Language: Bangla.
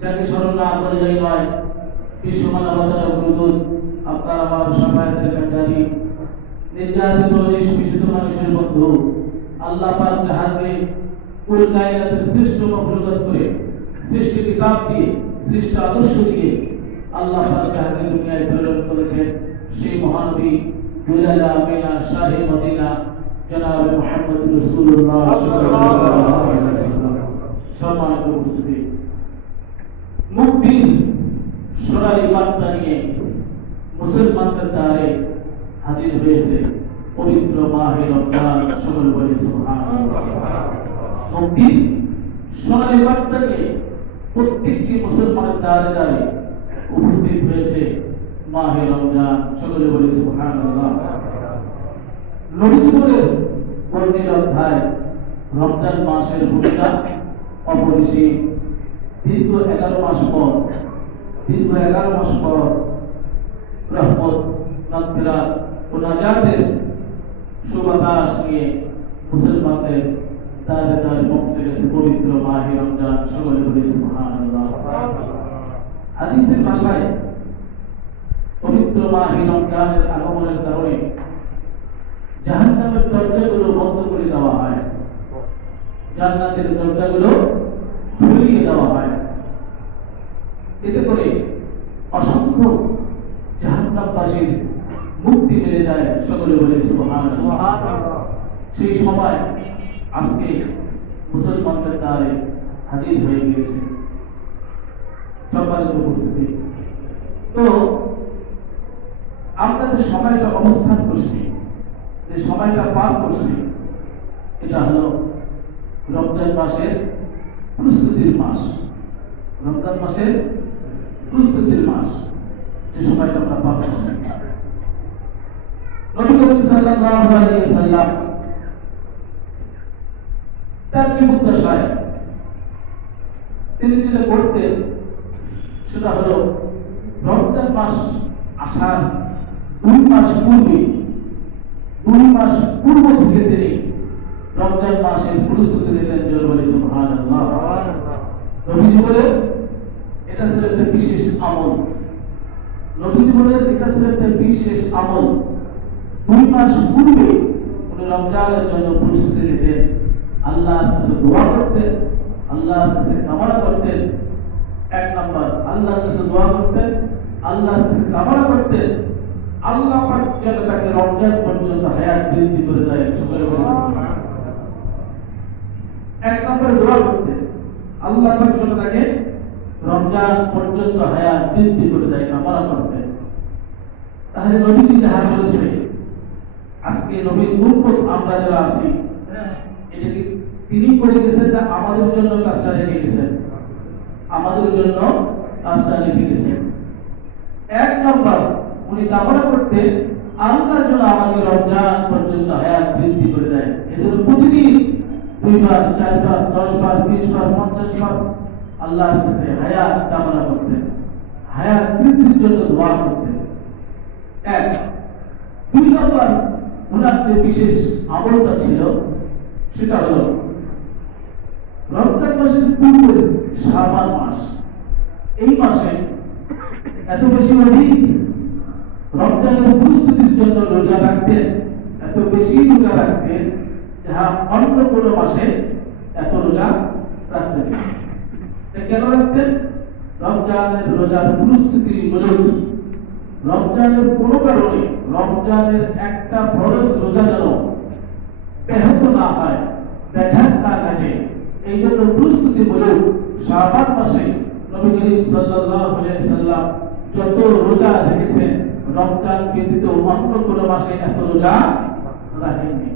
যাকে স্মরণ না করলেই নয়। বিশ্ব মানবতার অগ্রদূত, আপনার আমার সাফায়াতের কান্ডারি, নির্যাতিত নিষ্পেষিত মানুষের বন্ধু, আল্লাহ পাক যাহাকে কুল কায়নাতের শ্রেষ্ঠ মখলুকাত করে, সৃষ্টি কিতাব দিয়ে, সৃষ্ট আদর্শ দিয়ে আল্লাহ পাক যাহাকে দুনিয়ায় প্রেরণ করেছেন, সেই মহানবী দুলাল আমিনা শাহে মদিনা জনাবে মুহাম্মদ রাসূলুল্লাহ সাল্লাল্লাহু আলাইহি ওয়াসাল্লাম। সম্মানিত উপস্থিতি, মুক্তির সোনালী বার্তা নিয়ে মুসলমানদের দ্বারে হাজির হয়েছে পবিত্র মাহে রমজান। সকল বলি সুবহানাল্লাহ। মুক্তির সোনালী বার্তা নিয়ে প্রত্যেকটি মুসলমানের দ্বারে দ্বারে উপস্থিত হয়েছে মাহে রমজান। সকলে বলি সুবহানাল্লাহ। নবী জীবনের বর্ণিল অধ্যায় রমজান মাসের ভূমিকা অপরিসীম। দীর্ঘ 11 মাস পর রহমত, মাগফিরাত ও নাজাতের সুবাতাস নিয়ে মুসলমানদের দ্বারে দ্বারে পৌঁছে গেছে পবিত্র মাহে রমজান। সকলে বলি সুবহানাল্লাহ। হাদিসের ভাষায় পবিত্র মাহে রমজানের আগমনের কারণে জাহান্নামের দরজাগুলো বন্ধ করে দেওয়া হয়, জান্নাতের দরজাগুলো খুলিয়ে দেওয়া হয়। এতে করে অসংখ্য জাহান্নামবাসীর মুক্তি মিলে যায়। সকলে বলে সুবহানাল্লাহ। সেই সময় আজকে মুসলমানদের দ্বারে হাজির হয়ে গিয়েছে। সম্মানিত উপস্থিতি, তো আমরা যে সময়টা অবস্থান করছি, যে সময়টা পার করছি, এটা হলো রমজান মাসের প্রস্তুতির মাস। রমজান মাসের প্রস্তুতির মাস, যে সময়টা আমরা পার করছি। নবী করিম সাল্লাল্লাহু আলাইহি ওয়াসাল্লাম তার জীবদ্দশায় তিনি যেটা করতেন সেটা হলো রমজান মাস আসার 2 মাস পূর্ব থেকে তিনি রমজান মাসের প্রস্তুতি নিতেন। জোরে বলি সুবহানাল্লাহ। নবী জীবনের এটা ছিল একটা বিশেষ আমল। নবী জীবনের এটা ছিল একটা বিশেষ আমল। 2 মাস পূর্বে উনি রমজানের জন্য প্রস্তুতি নিতেন, আল্লাহর কাছে দোয়া করতেন, আল্লাহর কাছে কামনা করতেন। 1 নম্বর, আল্লাহর কাছে দোয়া করতেন, আল্লাহর কাছে কামনা করতেন আল্লাহ পাক যেন তাকে রমজান পর্যন্ত হায়াত বৃদ্ধি করে দেয়। সকলে বলি সুবহানাল্লাহ। 1 নম্বরে দোয়া করতেন আল্লাহ পাক যেন তাকে রমজান পর্যন্ত হায়াত বৃদ্ধি করে দেয়, কামনা করতেন। তাহলে নবীজি যাহা বলেছে, আজকে নবীর উম্মত আমরা যারা আছি, এটা কি তিনি করে গেছেন না আমাদের জন্য কাজটা রেখে গেছেন? আমাদের জন্য কাজটা রেখে গেছেন। 1 নম্বর, উনি কামনা করতেন আল্লাহ যেন আমাকে রমজান পর্যন্ত হায়াত বৃদ্ধি করে দেয়। এজন্য প্রতিদিন 2 বার, 4 বার, 10 বার, 20 বার, 50 বার আল্লাহর কাছে হায়াত কামনা করতেন, হায়াত বৃদ্ধির জন্য দোয়া করতেন। 1। 2 নম্বর, ওনার যে বিশেষ আমলটা ছিল সেটা হলো রমজান মাসের পূর্বে শাবান মাস, এই মাসে এত বেশি অধিক রমজানের প্রস্তুতির জন্য রোজা রাখতেন, এত বেশি রোজা রাখতেন যাহা অন্য কোনো মাসে এত রোজা রাখতেন। কেন রাখতেন? রমজানের রোজার প্রস্তুতি মূলক রমজানের কোনো কারণে রমজানের একটা ফরজ রোজা যেন ব্যাহত না হয়, ব্যাঘাত না ঘটে, এই জন্য প্রস্তুতি মূলক শাবান মাসে নবী করিম সাল্লাল্লাহু আলাইহি ওয়াসাল্লাম যত রোজা রেখেছেন রমজান ব্যতীত অন্য কোনো মাসে এত রোজা রাখেননি।